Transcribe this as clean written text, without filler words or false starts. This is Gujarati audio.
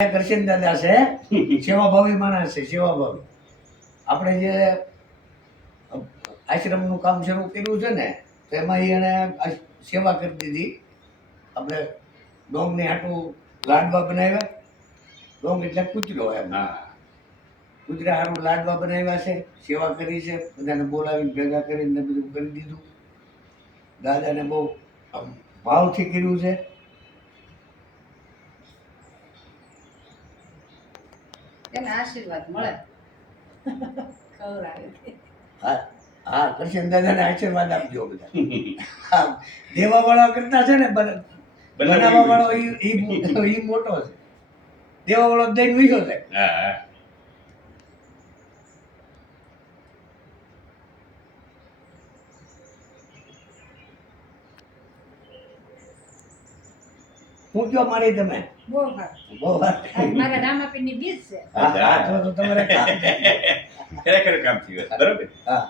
કરશન દાદા છે સેવાભાવી માણસ છે સેવાભાવી આપણે જે આશ્રમનું કામ શરૂ કર્યું છે ને તો એમાં એને સેવા કરી દીધી આપણે ડોંગને હાટું લાડવા બનાવ્યા ડોંગ એટલે કૂતરો એમ કૂતરા હારું લાડવા બનાવ્યા છે સેવા કરી છે બધાને બોલાવીને ભેગા કરીને બધું કરી દીધું દાદાને બહુ ભાવથી કર્યું છે એને આશીર્વાદ મળે હા કરશન દાદાને આશીર્વાદ આપજો બધા દેવા વાળા કરતા છે ને બનાવવા વાળો ઈ મોટો છે દેવા વાળો દઈને વીસો છે હું કયો મારી તમે બહુ સારું મારા રામાપીરની બીજ છે હા તો તમારે કામ છે ખરેખર કામ થયું બરોબર હા